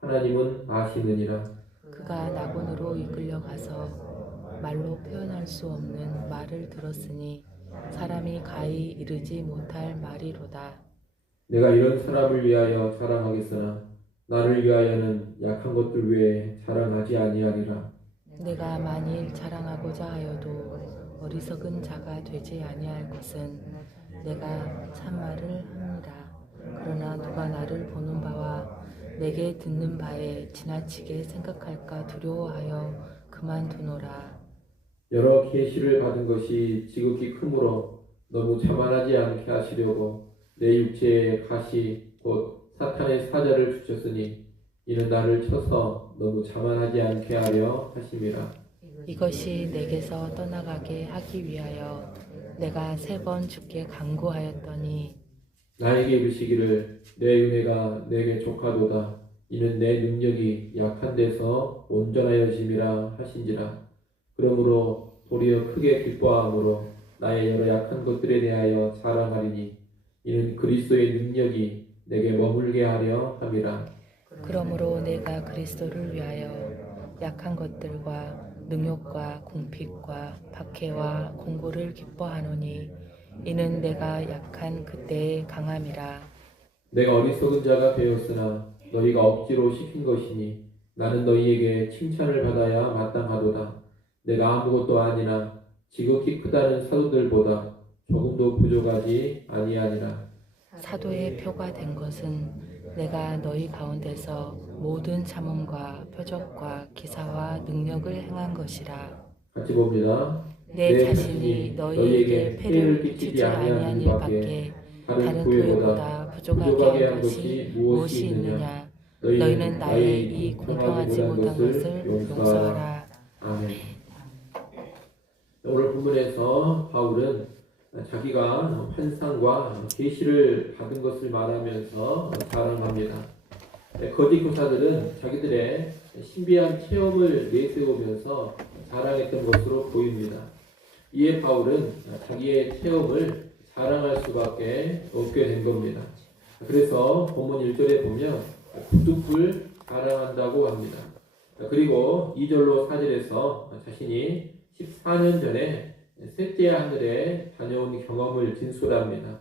하나님은 아시느니라. 그가 낙원으로 이끌려 가서 말로 표현할 수 없는 말을 들었으니 사람이 가히 이르지 못할 말이로다. 내가 이런 사람을 위하여 자랑하겠으나 나를 위하여는 약한 것들 외에 자랑하지 아니하리라. 내가 만일 자랑하고자 하여도 어리석은 자가 되지 아니할 것은 내가 참말을 합니다. 그러나 누가 나를 보는 바와 내게 듣는 바에 지나치게 생각할까 두려워하여 그만두노라. 여러 계시를 받은 것이 지극히 크므로 너무 자만하지 않게 하시려고 내 육체에 가시 곧 사탄의 사자를 주셨으니 이는 나를 쳐서 너무 자만하지 않게 하려 하심이라 이것이 내게서 떠나가게 하기 위하여 내가 세 번 죽게 강구하였더니 나에게 이르시기를 내 은혜가 내게 족하도다. 이는 내 능력이 약한 데서 온전하여짐이라 하신지라. 그러므로 도리어 크게 기뻐함으로 나의 여러 약한 것들에 대하여 자랑하리니 이는 그리스도의 능력이 내게 머물게 하려 함이라. 그러므로 내가 그리스도를 위하여 약한 것들과 능욕과 궁핍과 박해와 공고를 기뻐하노니 이는 내가 약한 그때의 강함이라 내가 어리석은 자가 되었으나 너희가 억지로 시킨 것이니 나는 너희에게 칭찬을 받아야 마땅하도다. 내가 아무것도 아니나 지극히 크다는 사도들보다 조금도 부족하지 아니하니라. 사도의 표가 된 것은 내가 너희 가운데서 모든 참음과 표적과 기사와 능력을 행한 것이라 같이 봅니다. 내 자신이 너희에게 폐를 끼치지 아니한 일밖에 다른 교회보다 부족하게 한 것이 무엇이 있느냐 너희는 나의 이 공평하지 못한 것을 용서하라 아멘. 오늘 본문에서 바울은 자기가 환상과 계시를 받은 것을 말하면서 자랑합니다. 거짓 교사들은 자기들의 신비한 체험을 내세우면서 자랑했던 것으로 보입니다. 이에 바울은 자기의 체험을 자랑할 수밖에 없게 된 겁니다. 그래서 본문 1절에 보면 부득불 자랑한다고 합니다. 그리고 2절로 4절에서 자신이 14년 전에 셋째 하늘에 다녀온 경험을 진술합니다.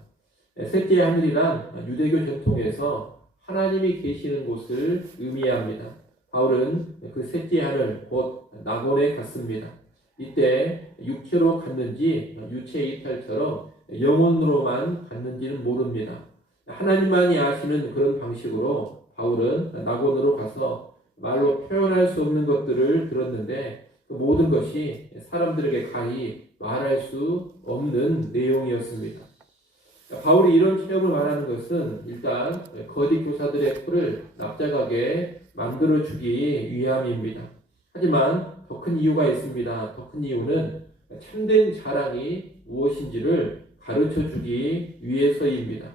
셋째 하늘이란 유대교 전통에서 하나님이 계시는 곳을 의미합니다. 바울은 그 셋째 하늘 곧 낙원에 갔습니다. 이때 육체로 갔는지 유체 이탈처럼 영혼으로만 갔는지는 모릅니다. 하나님만이 아시는 그런 방식으로 바울은 낙원으로 가서 말로 표현할 수 없는 것들을 들었는데 그 모든 것이 사람들에게 가히 말할 수 없는 내용이었습니다. 바울이 이런 체험을 말하는 것은 일단 거짓 교사들의 풀을 납작하게 만들어 주기 위함입니다. 하지만 더 큰 이유가 있습니다. 더 큰 이유는 참된 자랑이 무엇인지를 가르쳐 주기 위해서입니다.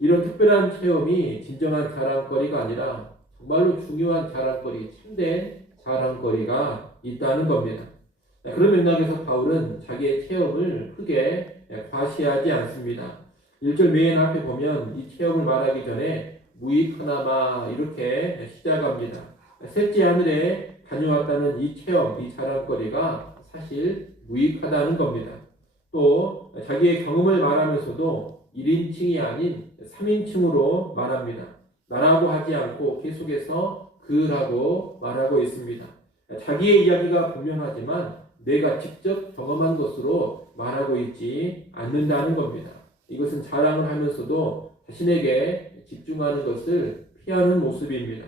이런 특별한 체험이 진정한 자랑거리가 아니라 정말로 중요한 자랑거리, 참된 자랑거리가 있다는 겁니다. 그런 맥락에서 바울은 자기의 체험을 크게 과시하지 않습니다. 1절 맨 앞에 보면 이 체험을 말하기 전에 무익 하나마 이렇게 시작합니다. 셋째 하늘에 다녀왔다는 이 체험, 이 자랑거리가 사실 무익하다는 겁니다. 또 자기의 경험을 말하면서도 1인칭이 아닌 3인칭으로 말합니다. 나라고 하지 않고 계속해서 그라고 말하고 있습니다. 자기의 이야기가 분명하지만 내가 직접 경험한 것으로 말하고 있지 않는다는 겁니다. 이것은 자랑을 하면서도 자신에게 집중하는 것을 피하는 모습입니다.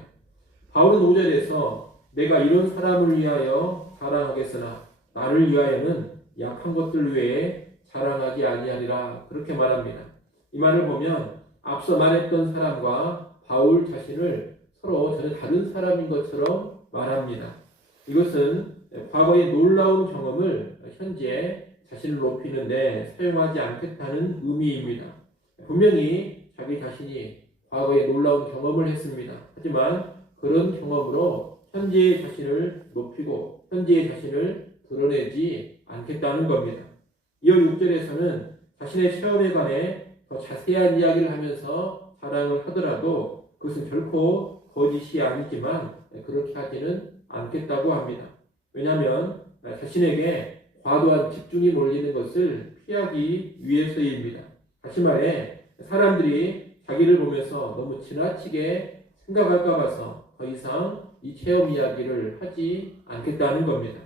바울은 5절에서 내가 이런 사람을 위하여 자랑하겠으나 나를 위하여는 약한 것들 외에 자랑하지 아니하리라 그렇게 말합니다. 이 말을 보면 앞서 말했던 사람과 바울 자신을 서로 전혀 다른 사람인 것처럼 말합니다. 이것은 과거의 놀라운 경험을 현재 자신을 높이는데 사용하지 않겠다는 의미입니다. 분명히 자기 자신이 과거에 놀라운 경험을 했습니다. 하지만 그런 경험으로 현재의 자신을 높이고 현재의 자신을 드러내지 않겠다는 겁니다. 이어 6절에서는 자신의 체험에 관해 더 자세한 이야기를 하면서 자랑을 하더라도 그것은 결코 거짓이 아니지만 그렇게 하지는 않겠다고 합니다. 왜냐하면 자신에게 과도한 집중이 몰리는 것을 피하기 위해서입니다. 다시 말해 사람들이 자기를 보면서 너무 지나치게 생각할까 봐서 더 이상 이 체험 이야기를 하지 않겠다는 겁니다.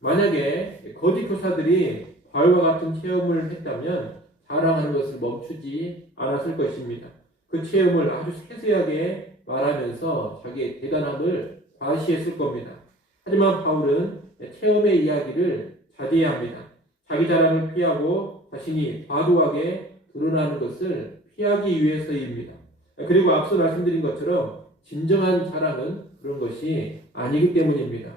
만약에 거짓 교사들이 바울과 같은 체험을 했다면 자랑하는 것을 멈추지 않았을 것입니다. 그 체험을 아주 세세하게 말하면서 자기의 대단함을 과시했을 겁니다. 하지만 바울은 체험의 이야기를 자제합니다. 자기 자랑을 피하고 자신이 과도하게 드러나는 것을 피하기 위해서입니다. 그리고 앞서 말씀드린 것처럼 진정한 자랑은 그런 것이 아니기 때문입니다.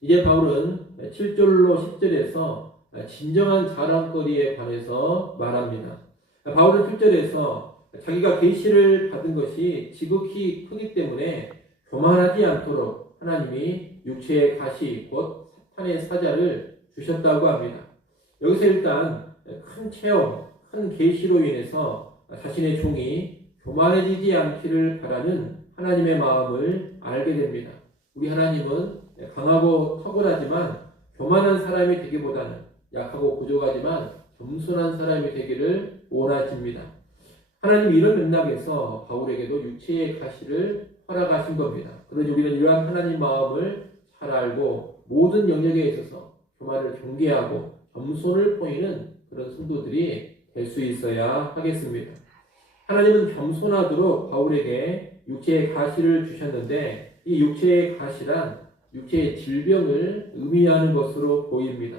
이제 바울은 7절로 10절에서 진정한 자랑거리에 관해서 말합니다. 바울은 7절에서 자기가 계시를 받은 것이 지극히 크기 때문에 교만하지 않도록 하나님이 육체의 가시 곧 사탄의 사자를 주셨다고 합니다. 여기서 일단 큰 체험, 큰 계시로 인해서 자신의 종이 교만해지지 않기를 바라는 하나님의 마음을 알게 됩니다. 우리 하나님은 강하고 탁월하지만 교만한 사람이 되기보다는 약하고 부족하지만 겸손한 사람이 되기를 원하십니다. 하나님 이런 맥락에서 바울에게도 육체의 가시를 허락하신 겁니다. 그러니 우리는 이러한 하나님 마음을 잘 알고 모든 영역에 있어서 교만을 경계하고 겸손을 보이는 그런 성도들이 될 수 있어야 하겠습니다. 하나님은 겸손하도록 바울에게 육체의 가시를 주셨는데 이 육체의 가시란 육체의 질병을 의미하는 것으로 보입니다.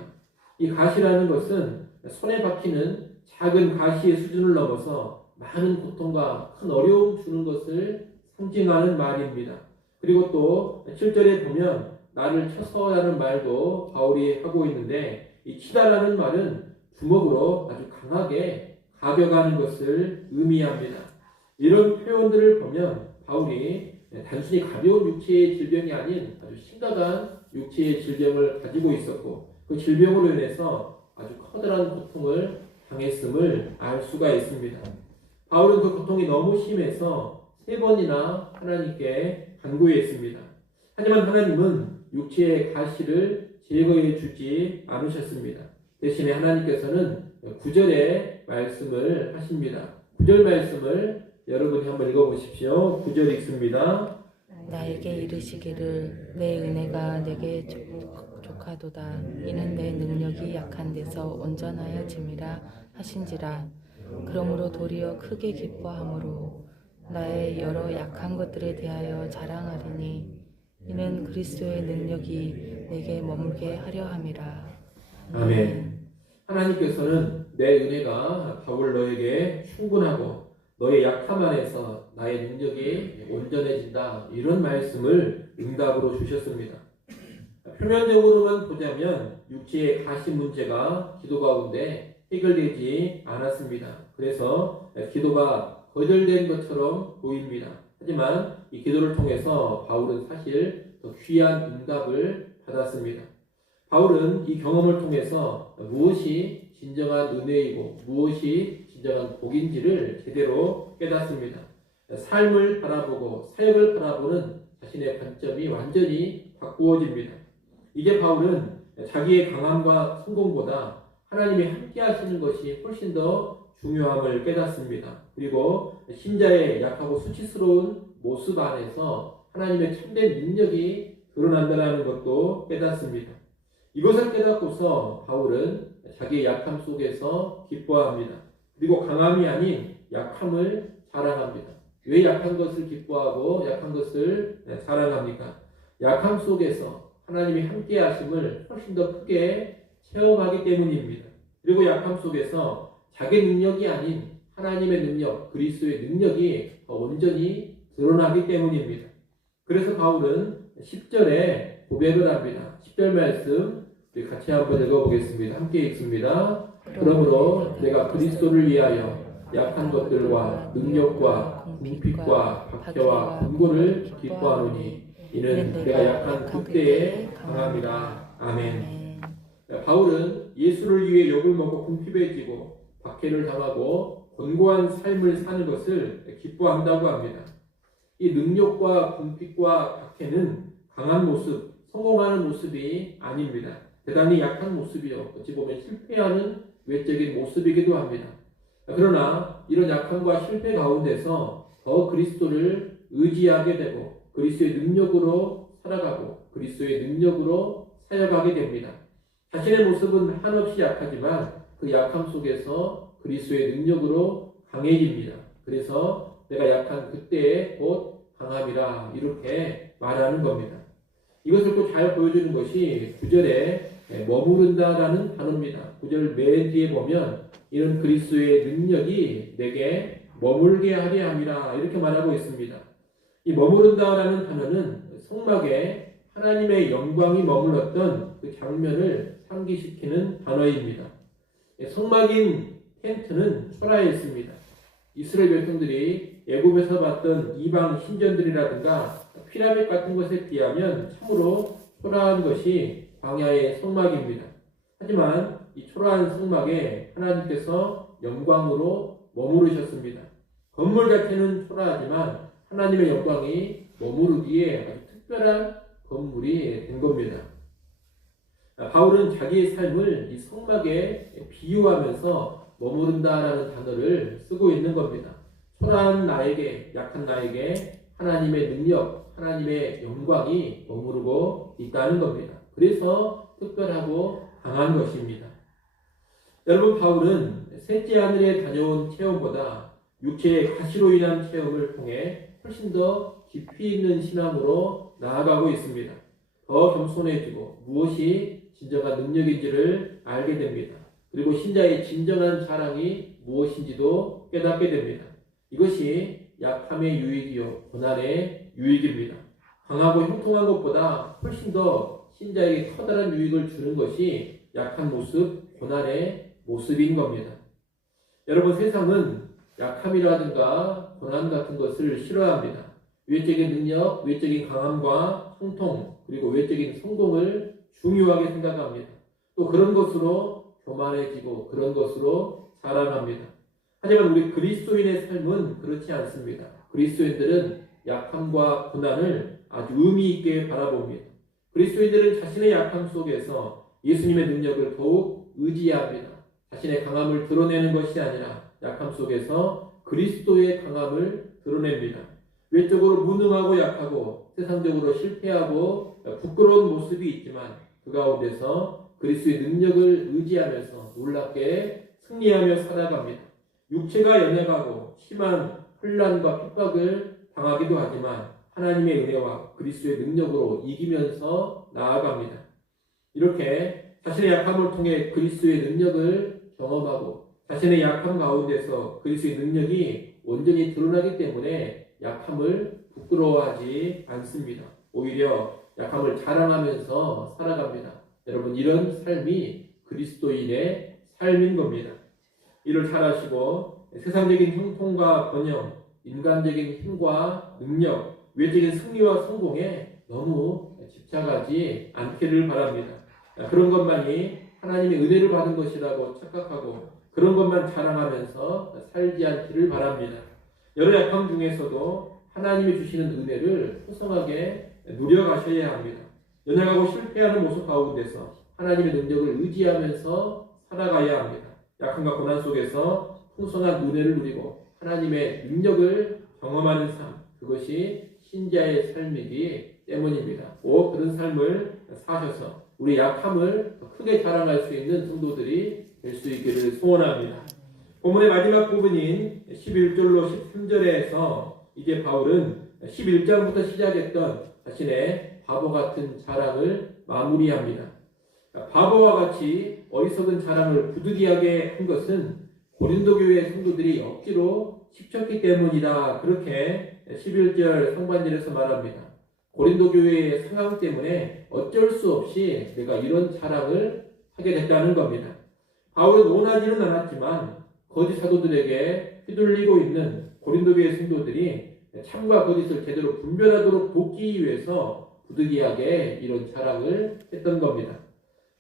이 가시라는 것은 손에 박히는 작은 가시의 수준을 넘어서 많은 고통과 큰 어려움 주는 것을 상징하는 말입니다. 그리고 또 7절에 보면 나를 쳐서라는 말도 바울이 하고 있는데 이 치다라는 말은 주먹으로 아주 강하게 가벼가는 것을 의미합니다. 이런 표현들을 보면 바울이 단순히 가벼운 육체의 질병이 아닌 아주 심각한 육체의 질병을 가지고 있었고 그 질병으로 인해서 아주 커다란 고통을 당했음을 알 수가 있습니다. 바울은 그 고통이 너무 심해서 세 번이나 하나님께 간구했습니다. 하지만 하나님은 육체의 가시를 제거해 주지 않으셨습니다. 대신에 하나님께서는 구절의 말씀을 하십니다. 구절 말씀을 여러분이 한번 읽어보십시오. 구절 읽습니다. 나에게 이르시기를 내 은혜가 내게 족- 족하도다 이는 내 능력이 약한 데서 온전하여 짐이라 하신지라 그러므로 도리어 크게 기뻐함으로 나의 여러 약한 것들에 대하여 자랑하리니 이는 그리스도의 능력이 내게 머물게 하려 함이라 아멘. 하나님께서는 내 은혜가 바울 너에게 충분하고 너의 약함 안에서 나의 능력이 온전해진다. 이런 말씀을 응답으로 주셨습니다. 표면적으로만 보자면 육체의 가시 문제가 기도 가운데 해결되지 않았습니다. 그래서 기도가 거절된 것처럼 보입니다. 하지만 이 기도를 통해서 바울은 사실 더 귀한 응답을 받았습니다. 바울은 이 경험을 통해서 무엇이 진정한 은혜이고 무엇이 진정한 복인지를 제대로 깨닫습니다. 삶을 바라보고 사역을 바라보는 자신의 관점이 완전히 바꾸어집니다. 이제 바울은 자기의 강함과 성공보다 하나님이 함께 하시는 것이 훨씬 더 중요함을 깨닫습니다. 그리고 신자의 약하고 수치스러운 모습 안에서 하나님의 참된 능력이 드러난다는 것도 깨닫습니다. 이것을 깨닫고서 바울은 자기의 약함 속에서 기뻐합니다. 그리고 강함이 아닌 약함을 자랑합니다. 왜 약한 것을 기뻐하고 약한 것을 자랑합니까? 약함 속에서 하나님이 함께 하심을 훨씬 더 크게 체험하기 때문입니다. 그리고 약함 속에서 자기 능력이 아닌 하나님의 능력, 그리스도의 능력이 더 온전히 드러나기 때문입니다. 그래서 바울은 10절에 고백을 합니다. 10절 말씀 같이 한번 읽어보겠습니다. 함께 읽습니다. 그러므로 내가 그리스도를 위하여 약한 것들과 능력과 궁핍과 박해와 분고를 기뻐하노니 이는 내가 약한 그때에 강함이라. 아멘. 아멘. 바울은 예수를 위해 욕을 먹고 궁핍해지고 박해를 당하고 권고한 삶을 사는 것을 기뻐한다고 합니다. 이 능력과 궁핍과 박해는 강한 모습, 성공하는 모습이 아닙니다. 대단히 약한 모습이요. 어찌 보면 실패하는 외적인 모습이기도 합니다. 그러나 이런 약함과 실패 가운데서 더 그리스도를 의지하게 되고 그리스도의 능력으로 살아가고 그리스도의 능력으로 사역하게 됩니다. 자신의 모습은 한없이 약하지만 그 약함 속에서 그리스도의 능력으로 강해집니다. 그래서 내가 약한 그때에 곧 강함이라 이렇게 말하는 겁니다. 이것을 또 잘 보여주는 것이 9절에 머무른다라는 단어입니다. 9절 맨 뒤에 보면 이런 그리스도의 능력이 내게 머물게 하려 함이라 이렇게 말하고 있습니다. 이 머무른다라는 단어는 성막에 하나님의 영광이 머물렀던 그 장면을 상기시키는 단어입니다. 성막인 텐트는 초라했습니다. 이스라엘 백성들이 애굽에서 봤던 이방 신전들이라든가 피라밋 같은 것에 비하면 참으로 초라한 것이 광야의 성막입니다. 하지만 이 초라한 성막에 하나님께서 영광으로 머무르셨습니다. 건물 자체는 초라하지만 하나님의 영광이 머무르기에 아주 특별한 건물이 된 겁니다. 바울은 자기의 삶을 이 성막에 비유하면서 머무른다라는 단어를 쓰고 있는 겁니다. 초라한 나에게, 약한 나에게 하나님의 능력, 하나님의 영광이 머무르고 있다는 겁니다. 그래서 특별하고 강한 것입니다. 여러분, 바울은 셋째 하늘에 다녀온 체험보다 육체의 가시로 인한 체험을 통해 훨씬 더 깊이 있는 신앙으로 나아가고 있습니다. 더 겸손해지고 무엇이 진정한 능력인지를 알게 됩니다. 그리고 신자의 진정한 자랑이 무엇인지도 깨닫게 됩니다. 이것이 약함의 유익이요, 고난의 유익입니다. 강하고 형통한 것보다 훨씬 더 신자에게 커다란 유익을 주는 것이 약한 모습, 고난의 모습인 겁니다. 여러분, 세상은 약함이라든가 고난 같은 것을 싫어합니다. 외적인 능력, 외적인 강함과 형통, 그리고 외적인 성공을 중요하게 생각합니다. 또 그런 것으로 교만해지고 그런 것으로 자랑합니다. 하지만 우리 그리스도인의 삶은 그렇지 않습니다. 그리스도인들은 약함과 고난을 아주 의미 있게 바라봅니다. 그리스도인들은 자신의 약함 속에서 예수님의 능력을 더욱 의지합니다. 자신의 강함을 드러내는 것이 아니라 약함 속에서 그리스도의 강함을 드러냅니다. 외적으로 무능하고 약하고 세상적으로 실패하고 부끄러운 모습이 있지만 그 가운데서 그리스도의 능력을 의지하면서 놀랍게 승리하며 살아갑니다. 육체가 연약하고 심한 혼란과 핍박을 당하기도 하지만 하나님의 은혜와 그리스도의 능력으로 이기면서 나아갑니다. 이렇게 자신의 약함을 통해 그리스도의 능력을 경험하고 자신의 약함 가운데서 그리스도의 능력이 온전히 드러나기 때문에 약함을 부끄러워하지 않습니다. 오히려 약함을 자랑하면서 살아갑니다. 여러분 이런 삶이 그리스도인의 삶인 겁니다. 이를 잘하시고 세상적인 형통과 번영, 인간적인 힘과 능력, 외적인 승리와 성공에 너무 집착하지 않기를 바랍니다. 그런 것만이 하나님의 은혜를 받은 것이라고 착각하고 그런 것만 자랑하면서 살지 않기를 바랍니다. 여러 약함 중에서도 하나님이 주시는 은혜를 풍성하게 누려가셔야 합니다. 연약하고 실패하는 모습 가운데서 하나님의 능력을 의지하면서 살아가야 합니다. 약함과 고난 속에서 풍성한 은혜를 누리고 하나님의 능력을 경험하는 삶, 그것이 신자의 삶이기 때문입니다. 꼭 그런 삶을 사셔서 우리 약함을 크게 자랑할 수 있는 성도들이 될 수 있기를 소원합니다. 본문의 마지막 부분인 11절로 13절에서 이제 바울은 11장부터 시작했던 자신의 바보 같은 자랑을 마무리합니다. 바보와 같이 어리석은 자랑을 부득이하게 한 것은 고린도 교회 성도들이 억지로 시켰기 때문이다. 그렇게 11절 상반절에서 말합니다. 고린도 교회의 상황 때문에 어쩔 수 없이 내가 이런 자랑을 하게 됐다는 겁니다. 바울은 원하지는 않았지만 거짓 사도들에게 휘둘리고 있는 고린도 교회 성도들이 참과 거짓을 제대로 분별하도록 돕기 위해서 부득이하게 이런 자랑을 했던 겁니다.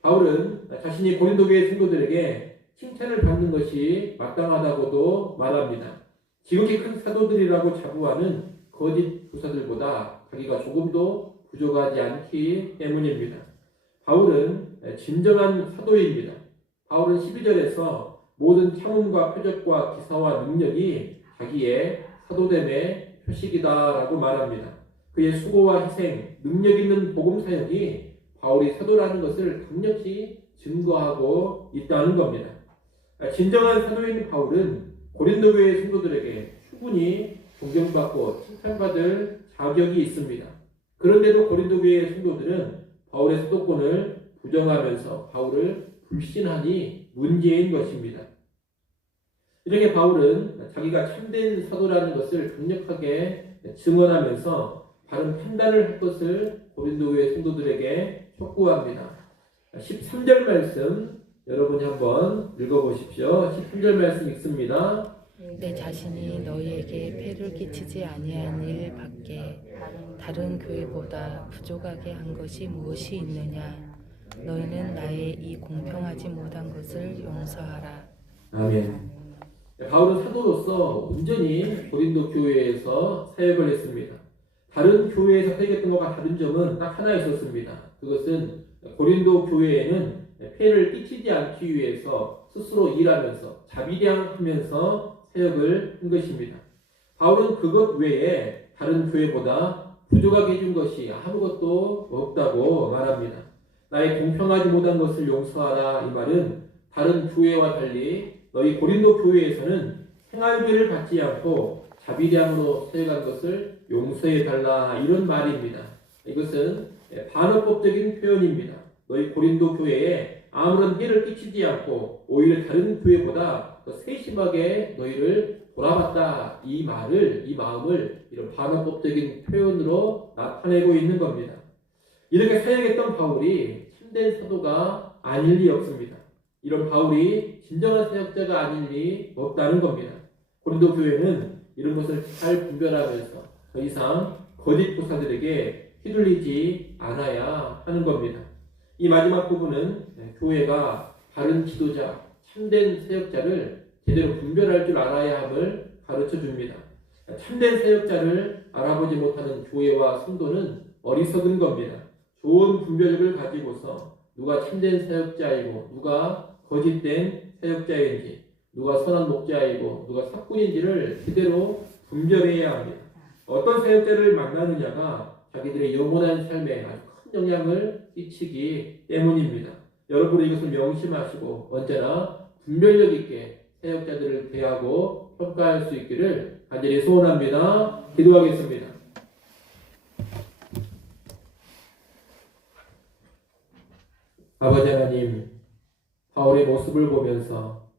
바울은 자신이 고린도 교회 성도들에게 칭찬을 받는 것이 마땅하다고도 말합니다. 지극히 큰 사도들이라고 자부하는 거짓 교사들보다 자기가 조금도 부족하지 않기 때문입니다. 바울은 진정한 사도입니다. 바울은 12절에서 모든 참음과 표적과 기사와 능력이 자기의 사도됨의 표식이다라고 말합니다. 그의 수고와 희생, 능력 있는 복음 사역이 바울이 사도라는 것을 강력히 증거하고 있다는 겁니다. 진정한 사도인 바울은 고린도 교회 성도들에게 충분히 존경받고 칭찬받을 자격이 있습니다. 그런데도 고린도 교회 성도들은 바울의 사도권을 부정하면서 바울을 불신하니 문제인 것입니다. 이렇게 바울은 자기가 참된 사도라는 것을 강력하게 증언하면서 바른 판단을 할 것을 고린도 교회 성도들에게 촉구합니다. 13절 말씀 여러분이 한번 읽어보십시오. 13절 말씀 읽습니다. 내 자신이 너희에게 폐를 끼치지 아니한 일 밖에 다른 교회보다 부족하게 한 것이 무엇이 있느냐 너희는 나의 이 공평하지 못한 것을 용서하라 아멘. 바울은 사도로서 온전히 고린도 교회에서 사역을 했습니다. 다른 교회에서 사역했던 것과 다른 점은 딱 하나 있었습니다. 그것은 고린도 교회에는 폐를 끼치지 않기 위해서 스스로 일하면서 자비량하면서 사역을 한 것입니다. 바울은 그것 외에 다른 교회보다 부족하게 해준 것이 아무것도 없다고 말합니다. 나의 공평하지 못한 것을 용서하라 이 말은 다른 교회와 달리 너희 고린도 교회에서는 생활비를 받지 않고 자비량으로 사역한 것을 용서해 달라 이런 말입니다. 이것은 반어법적인 표현입니다. 너희 고린도 교회에 아무런 해를 끼치지 않고 오히려 다른 교회보다 더 세심하게 너희를 돌아봤다 이 말을 이 마음을 이런 반어법적인 표현으로 나타내고 있는 겁니다. 이렇게 사역했던 바울이 참된 사도가 아닐 리 없습니다. 이런 바울이 진정한 사역자가 아닐 리 없다는 겁니다. 고린도 교회는 이런 것을 잘 분별하면서 더 이상 거짓 교사들에게 휘둘리지 않아야 하는 겁니다. 이 마지막 부분은 교회가 바른 지도자, 참된 사역자를 제대로 분별할 줄 알아야 함을 가르쳐 줍니다. 참된 사역자를 알아보지 못하는 교회와 성도는 어리석은 겁니다. 좋은 분별력을 가지고서 누가 참된 사역자이고 누가 거짓된 사역자인지 누가 선한 목자이고 누가 사꾼인지를 제대로 분별해야 합니다. 어떤 사역자를 만나느냐가 자기들의 영원한 삶에 아주 큰 영향을 끼치기 때문입니다. 여러분 이것을 명심하시고 언제나 분별력 있게 사역자들을 대하고 평가할 수 있기를 간절히 소원합니다. 기도하겠습니다. 아버지 하나님, 바울의 모습을 보면서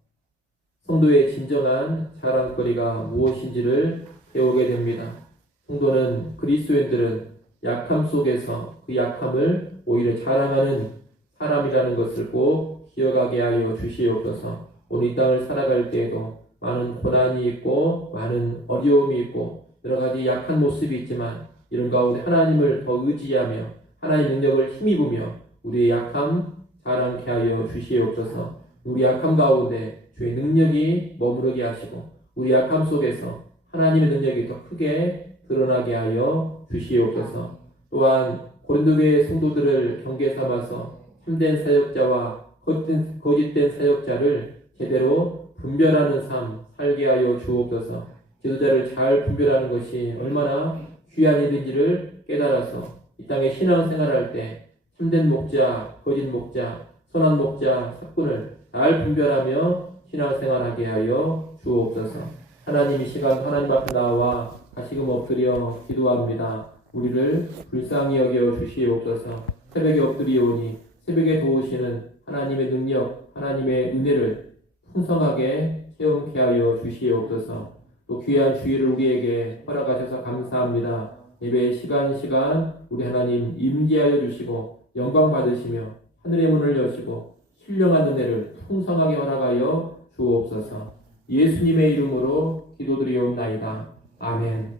성도의 진정한 자랑거리가 무엇인지를 배우게 됩니다. 성도는 그리스도인들은 약함 속에서 그 약함을 오히려 자랑하는 사람이라는 것을 꼭 기억하게 하여 주시옵소서. 이 땅을 살아갈 때에도 많은 고난이 있고 많은 어려움이 있고 여러 가지 약한 모습이 있지만 이런 가운데 하나님을 더 의지하며 하나님 능력을 힘입으며 우리의 약함 자랑케 하여 주시옵소서. 우리 약함 가운데 주의 능력이 머무르게 하시고 우리 약함 속에서 하나님의 능력이 더 크게 드러나게 하여 주시옵소서. 또한 고린도교의 성도들을 경계 삼아서 참된 사역자와 거짓된, 거짓된 사역자를 제대로 분별하는 삶 살게 하여 주옵소서. 지도자를 잘 분별하는 것이 얼마나 귀한 일인지를 깨달아서 이 땅에 신앙생활할 때 참된 목자, 거짓 목자, 선한 목자, 사꾼을 잘 분별하며 신앙생활하게 하여 주옵소서. 하나님 이 시간 하나님 앞에 나와 다시금 엎드려 기도합니다. 우리를 불쌍히 여겨 주시옵소서. 새벽에 엎드리오니 새벽에 도우시는 하나님의 능력, 하나님의 은혜를 풍성하게 체험케 하여 주시옵소서. 또 귀한 주의를 우리에게 허락하셔서 감사합니다. 예배 시간 시간 우리 하나님 임재하여 주시고 영광 받으시며 하늘의 문을 여시고 신령한 은혜를 풍성하게 허락하여 주옵소서. 예수님의 이름으로 기도드리옵나이다. 아멘.